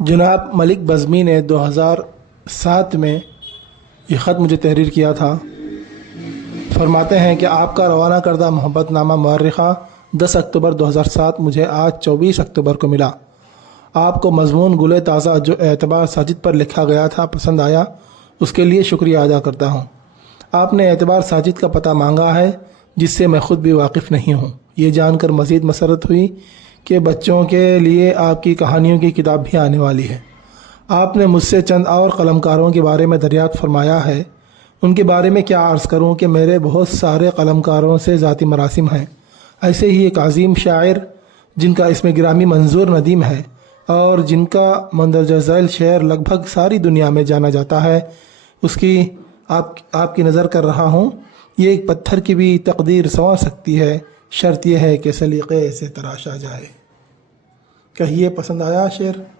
جناب ملک بزمی نے 2007 میں یہ خط مجھے تحریر کیا تھا۔ فرماتے ہیں کہ آپ کا روانہ کردہ محبت نامہ مؤرخہ 10 اکتوبر 2007 مجھے آج 24 اکتوبر کو ملا۔ آپ کو مضمون گل تازہ جو اعتبار ساجد پر لکھا گیا تھا پسند آیا، اس کے لیے شکریہ ادا کرتا ہوں۔ آپ نے اعتبار ساجد کا پتہ مانگا ہے جس سے میں خود بھی واقف نہیں ہوں۔ یہ جان کر مزید مسرت ہوئی کہ بچوں کے لیے آپ کی کہانیوں کی کتاب بھی آنے والی ہے۔ آپ نے مجھ سے چند اور قلمکاروں کے بارے میں دریافت فرمایا ہے۔ ان کے بارے میں کیا عرض کروں کہ میرے بہت سارے قلمکاروں سے ذاتی مراسم ہیں۔ ایسے ہی ایک عظیم شاعر جن کا اسم گرامی منظور ندیم ہے اور جن کا مندرجہ ذیل شعر لگ بھگ ساری دنیا میں جانا جاتا ہے، اس کی آپ کی نظر کر رہا ہوں۔ یہ ایک پتھر کی بھی تقدیر سنوار سکتی ہے، شرط یہ ہے کہ سلیقے سے تراشا جائے۔ کہیے پسند آیا شعر؟